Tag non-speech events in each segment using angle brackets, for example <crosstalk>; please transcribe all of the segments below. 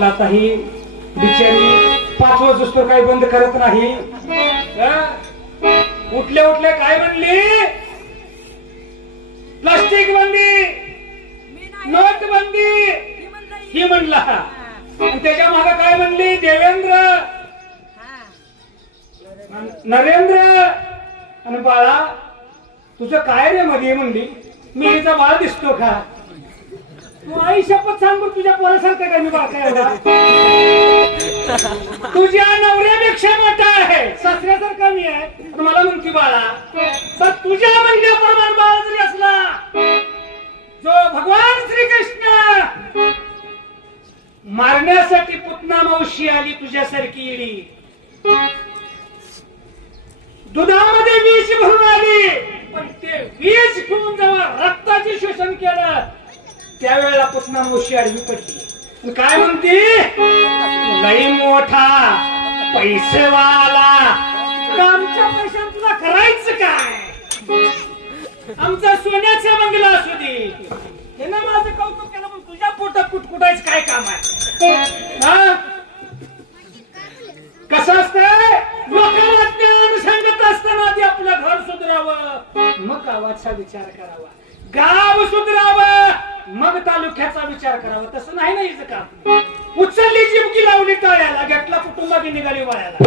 म्हटलं आता ही बिचारी पाच वाजूस तर काही बंद करत नाही. उठल्या उठल्या काय म्हणली? प्लास्टिक बंदी नोट बंदी ही म्हणला. आणि त्याच्यामागे काय म्हणली? देवेंद्र नरेंद्र. आणि बाळा तुझं काय रे मध्ये म्हणली मी हिचा बाळ दिसतो का? तू आई शपथ सांग बरं तुझ्या पोरासारखं काय मी तुझ्या नवऱ्यापेक्षा मोठा आहे. सासऱ्यासारखा मी आहे. आणि मला म्हणती बाळा तर तुझ्या म्हणण्याप्रमाणे बाळ जरी असला जो भगवान श्रीकृष्ण मारण्यासाठी पुतना मावशी आली तुझ्यासारखी इडी. दुधामध्ये वीज भरून आली. पण ते वीज घेऊन जेव्हा रक्ताचे शोषण केलं त्यावेळेला पुतना मोशी आडवी पडली. काय म्हणते? लई मोठा पैसेवाला. आमच्या पैशात तुला करायचं काय? आमचा सोन्याचा बंगला असू दे. हे ना माझं कौतुक केलं पण तुझ्या पोटात कुटकुटायचं काय काम आहे? हा? कसं असतंय? लोकांना ज्ञान सांगत असताना आधी आपलं घर सुधरावं. मग गावाचा विचार करावा. गाव सुधरावं. मग तालुक्याचा विचार करावा. तसं नाही ना हिचं काम. उचलली चिमकी लावली तळ्याला घेतला कुटुंबाची निघाली वळायला.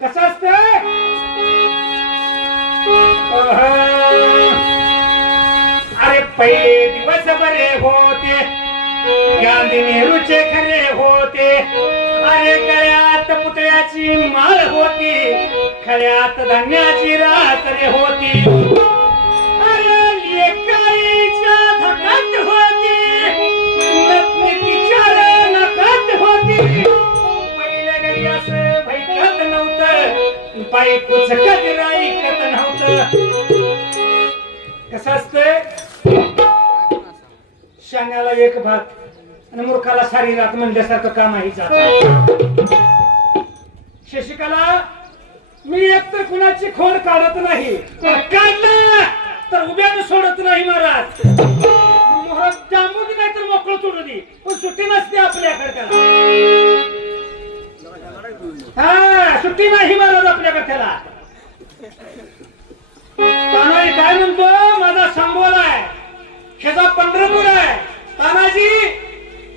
कसं असत? अरे पहिले दिवस बरे होते. गांधी नेहरूचे खरे होते. अरे गळ्यात पुतळ्याची माळ होती. खळ्यात धान्याची रात्र होती. बायकोच कधी ऐकत नव्हतं. कसं असतंय शाण्याला एक भात आणि मूर्खाला सारी रात म्हणल्यासारखं काम आहे जात. शशिकाला मी एक तर कुणाची खोड काढत नाही पण काढलं तर उभ्यानं सोडत नाही महाराज. मोहरात जांबू दे नाही तर मोकळं सोडू पण सुट्टी नसते आपल्याकडे त्याला. हा सुट्टी नाही महाराज आपल्याकडे त्याला तानाजी काय म्हणतो? माझा सांगोला आहे. शेजा पंढरपूर आहे. तानाजी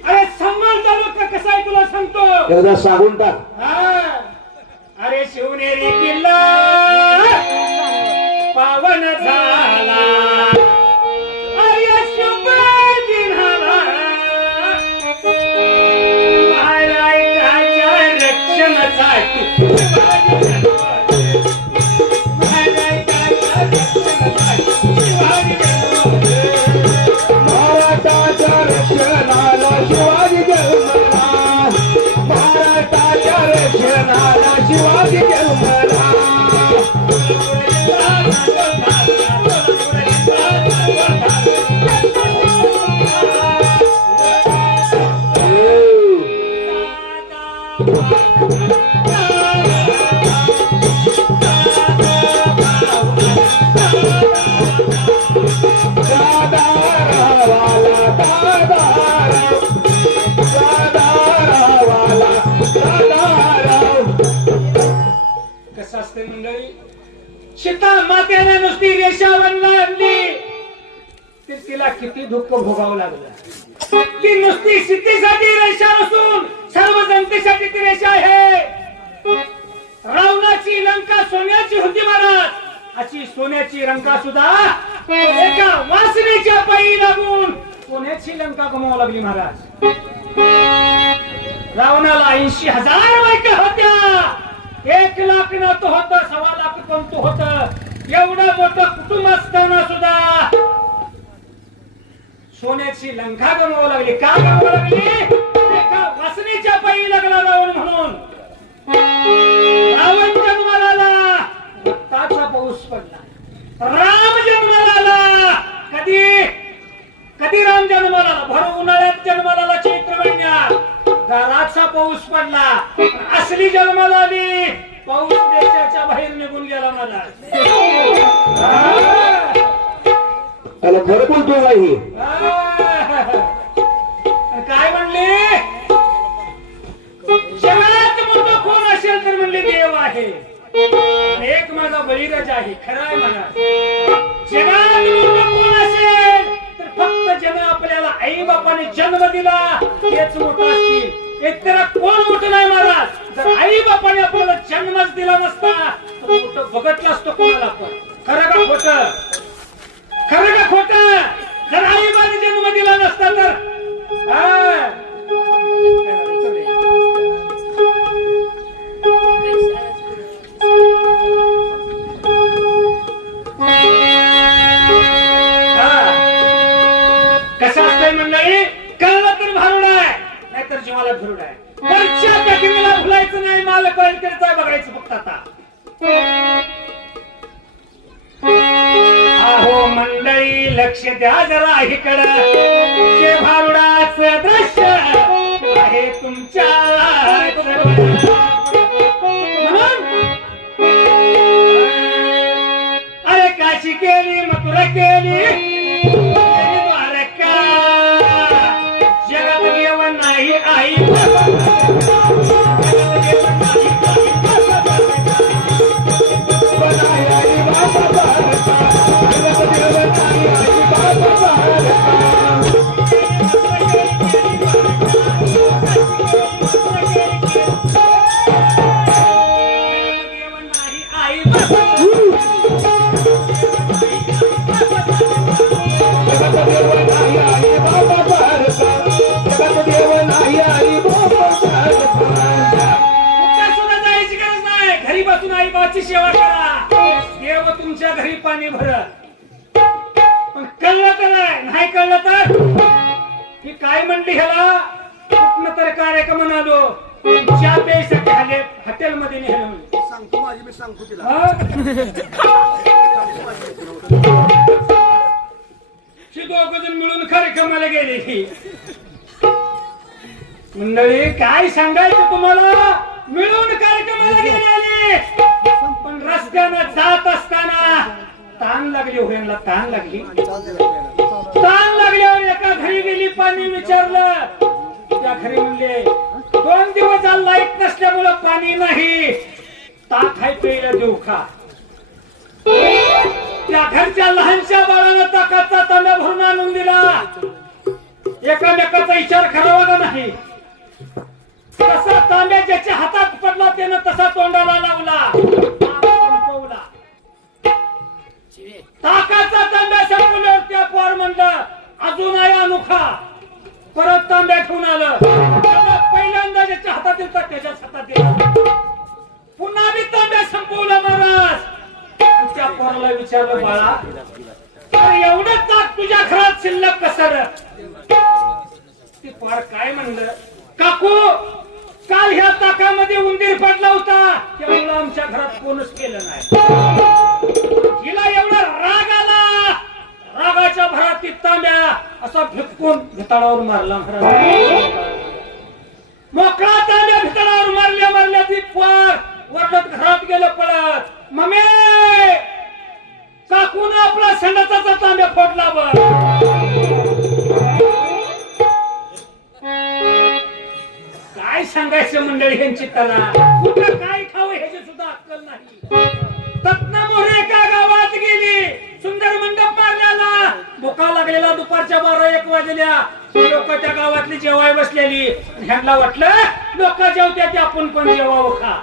अरे संबळ तालुका कसा आहे तुला सांगतो. एकदा सांगून टाक. हा. अरे शिवनेरी किल्ला पावन झाला. दुःख भोगावं लागलं. ती नुसती सिद्धीसाठी रेषा नसून सर्व जनतेसाठी ती रेषा आहे. रावणाची लंका सोन्याची होती महाराज. अशी सोन्याची रंका सुद्धा एका वासनेच्या पायी लागून सोन्याची लंका गमावू लागली महाराज. रावणाला ऐंशी हजार बायका होत्या. एक लाख तो होत सव्वा लाख पंत होत. एवढं मोठं कुटुंब असताना सुद्धा सोन्याची लंका गमावं लागली. का गमावं लागली? एका वासनेच्या पायी लागला रावण म्हणून. रावण जन्माला आला. रक्ताचा पाऊस पडला. राम जन्माला आला. कधी? कधी राम जन्माला आला? भर उन्हाळ्यात जन्माला आला चैत्र महिन्यात. गाराचा पाऊस पडला. असली जन्माला आली. पाऊस देशाच्या बाहेर निघून गेला मला. त्याला बरं बोलतो नाही काय म्हणले? जगात कोण असेल तर म्हणले देव आहे. एक माझा बळीराज आहे खरा आहे म्हणा. जगात कोण असेल तर फक्त जग आपल्याला आई बापाने जन्म दिला हेच मोठं असतील. एक एकट्याला कोण मोठ नाही महाराज जर आई बापाने आपल्याला जन्मच दिला नसता तर मोठं बघतला असतो कोणाला आपण खरं का खोट? खरं का खोट सेवा करा. देव तुमच्या घरी पाणी भर पण कळलं तर नाही? कळलं तर? ही काय म्हणली ह्याला? कुठनं तर कार्यक्रम आलो. चहा प्यायसाठी आले हॉटेलमध्ये नेलं म्हणे. सांगतो माझी मी सांगतो तिला. <laughs> हा? दोघ जण मिळून कार्यक्रमाला गेले मंडळी काय सांगायचं तुम्हाला? मिळून कार्यक्रमाला गेले पण रस्त्यानं जात असताना ताण लागली हो ताण लागली. ताण लागल्यावर हो, एका घरी गेली पाणी विचारलं. त्या घरी म्हणले दोन दिवस लाइट नसल्यामुळं पाणी नाही. ताक हाय प्यायला देऊ खा त्या घरच्या लहानशा बाळानं ताकाचा तांब्या भरून आणून दिला. एकामेकाचा विचार करावा का नाही. तसा तांब्या ज्याच्या हातात पडला त्यानं तसा तोंडाला लावला. ताकाचा तांब्या संपल्यावर त्या पोर म्हणलं अजून आहे अनोखा. परत तांब्या घेऊन आलं. पहिल्यांदा ज्याच्या हातात येतात त्याच्याच हातात येतात पुन्हा मी तांब्या संपवला महाराज. त्या पोराला विचारलं बाळा तर एवढं ताक तुझ्या घरात शिल्लक कसं ते पोर काय म्हणलं? काकू काल ह्या ताकामध्ये उंदीर पडला होता. त्यामुळं आमच्या घरात कोणच केलं नाही. हिला एवढा राग आला. रागाच्या भरात ती तांब्या असा भिटकून भिताळावर मारला मोकळा तांब्या भितळावर मारल्या मारल्या ती पोर वरडत घरात गेलं पडत मम्मी! कोण आपला संडाचा तांब्या फोडला बर? काय सांगायचं मंडळी यांची कला कुठं काय खावं ह्याची सुद्धा अक्कल नाही. तत्ना मोरे एका गावात गेली. सुंदर मंडप मारण्याला भुका लागलेला दुपारच्या बारा एक वाजल्या. लोक त्या गावातली जेवाय बसलेली. ह्यांना वाटलं लोक जेवत्या ते आपण पण जेवावं खा.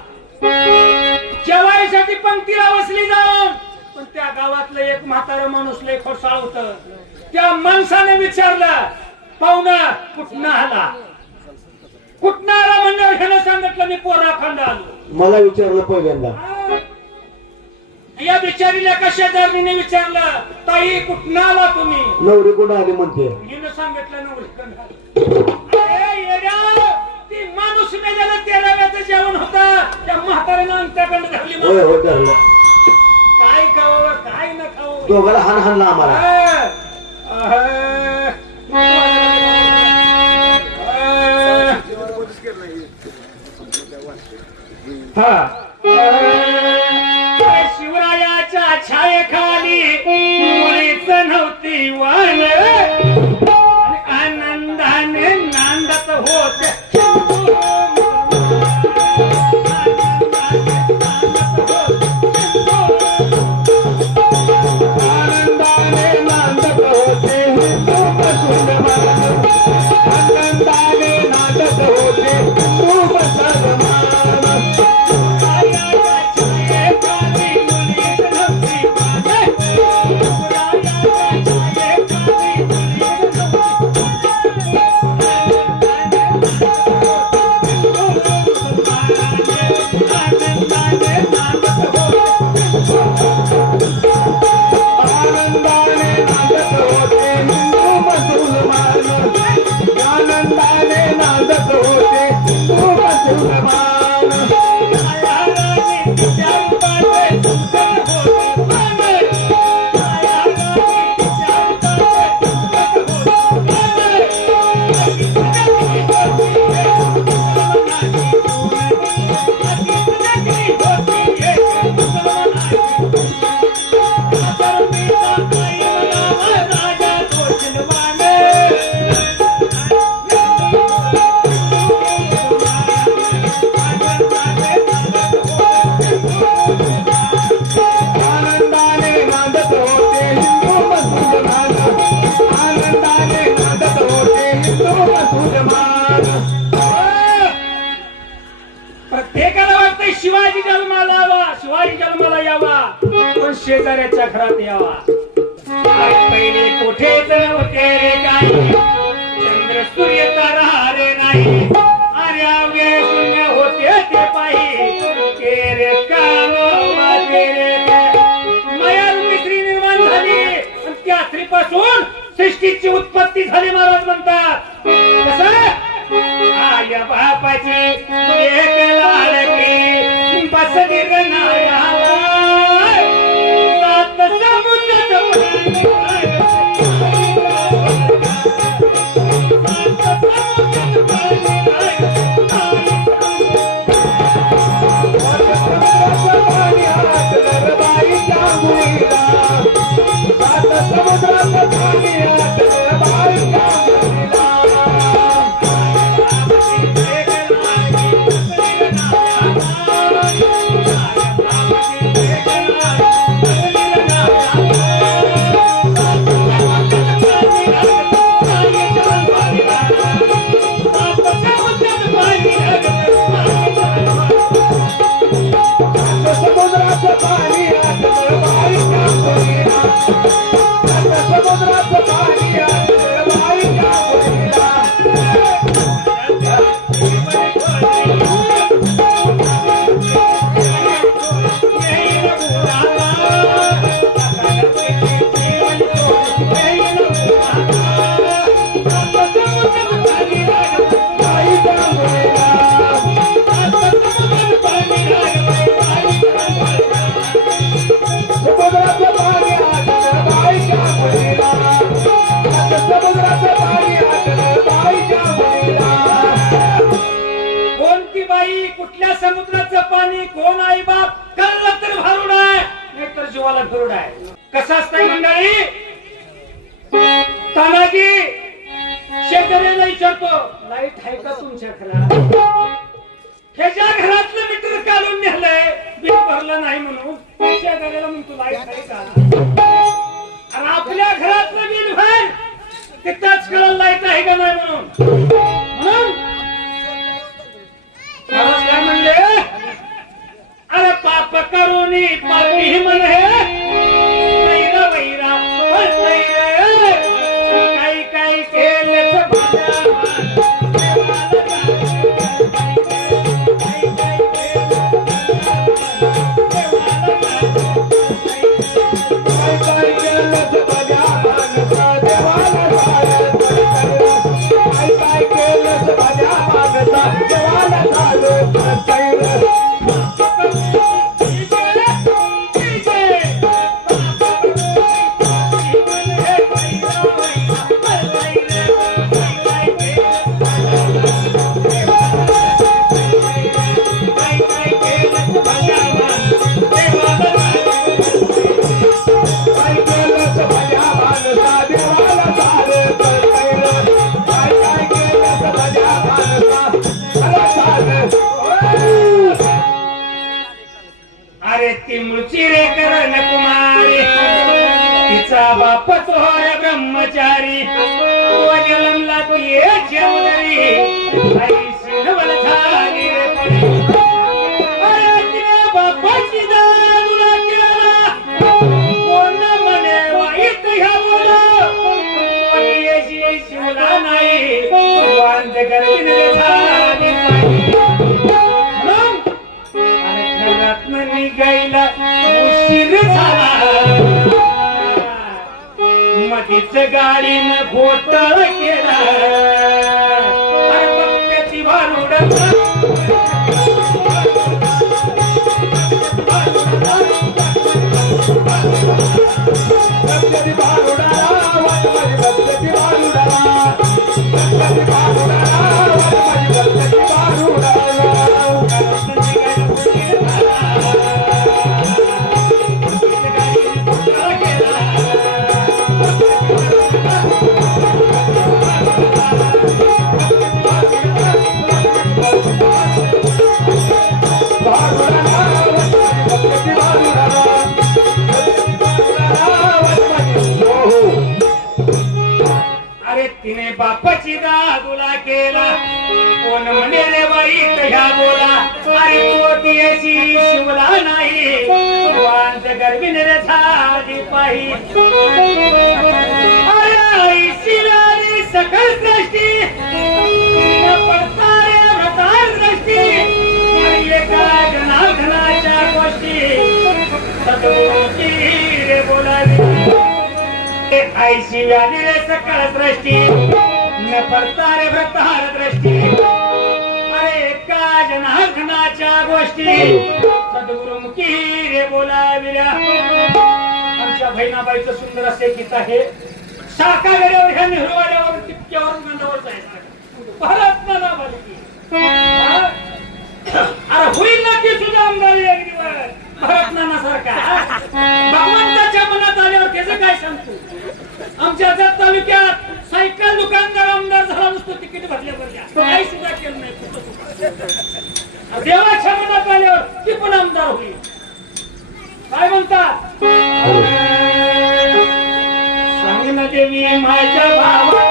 जेवायसाठी पंक्तीला बसली जाऊन पण त्या गावातलं एक म्हातारा माणूस लय खोसाळ होत. त्या माणसाने विचारलं पाहुणा कुठनं आला? कुठनं आला म्हणलं? ह्यानं सांगितलं मी पोरा खांदा आलो. मला विचारलं पहिल्यांदा. या बिचारीला कशा शेजारीने विचारलं ताई कुठनं आला तुम्ही? नवरी कुठं आली म्हणते? हिनं सांगितलं नवरी अरे येड्या, ती माणूस मेल्याला तेराव्याचं जेवण होतं. त्या म्हाताऱ्यानं अंत्याकडे धरली. होय धरलं काय खावं काय न खावं? दोघाला हान हाणला आम्हाला. हा. शेजाऱ्याच्या घरात यावा. पहिले कोठेच नव्हते रे काही. चंद्र सूर्य तारा रे नाही. शून्य होते ते पायी रे स्त्री निर्माण झाली. आणि त्या स्त्रीपासून सृष्टीची उत्पत्ती झाली महाराज म्हणतात. कसं? आया बापाची एक लाडकी बस निर्णाया नाहीतर जीवाला आहे. कसं असतंय मंडळी? तानाजी शेजाऱ्याला विचारतो. लाइट आहे का तुमच्या घरात? ह्याच्या घरातलं मीटर काढून नेलंय. बिल भरलं नाही म्हणून. शेतकऱ्याला म्हणतो लाइट आहे का? आणि आपल्या घरातलं बिल भर. तिथंच कळलं लाइट आहे का नाही म्हणून. म्हणून? काय म्हणले? अरे पाप करू गाडीनं घोटाळ केला. झाली पाही सकल सृष्टी. पडतारे व्रतार दृष्टी आणि एका जनार्दनाच्या गोष्टी. रे बोलावी. ए आई शिवानी रे सकल दृष्टी न पडतारे व्रतार दृष्टी अरे एका जनार्दनाच्या गोष्टी. सद्गुरुमुखी रे बोलाविल्या. आमच्या बहिणाबाईचं सुंदर असे गीत आहे. शाखा गड्यावर ह्या नेहरूवाड्यावर टिपक्यावर गंधावर जायचं. परत ना बालकी अरे होईल ना ती सुद्धा आमदार एक दिवस. भारत नाना सारखा भगवंताच्या मनात आल्यावर त्याचं काय सांगतो? आमच्या जत तालुक्यात सायकल दुकानदार आमदार झाला नसतो तिकीट भरल्या भरल्या काही सुद्धा केलं नाही. देवाच्या मनात आल्यावर ती पण आमदार होईल. काय म्हणतात? देवी माझ्या भावा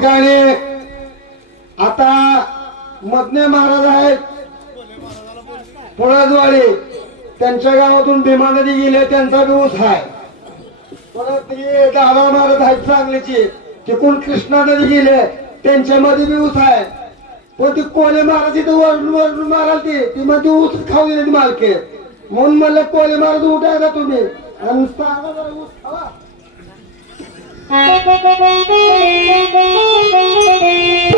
ठिकाणी आता मदने महाराज आहेत. पुळाजवाडी त्यांच्या गावातून भीमा नदी गेले त्यांचा दिवस आहे परत हे दादा महाराज आहेत सांगलीची तिकडून कृष्णा नदी गेले त्यांच्यामध्ये दिवस ऊस आहे पण ती कोले महाराज इथे वरून वरून माराल ती ती मग ती ऊस खाऊ दिली मालके. म्हणून म्हणलं कोले महाराज उठायला तुम्ही. आणि सांगा जरा ऊस खावा. Thank you.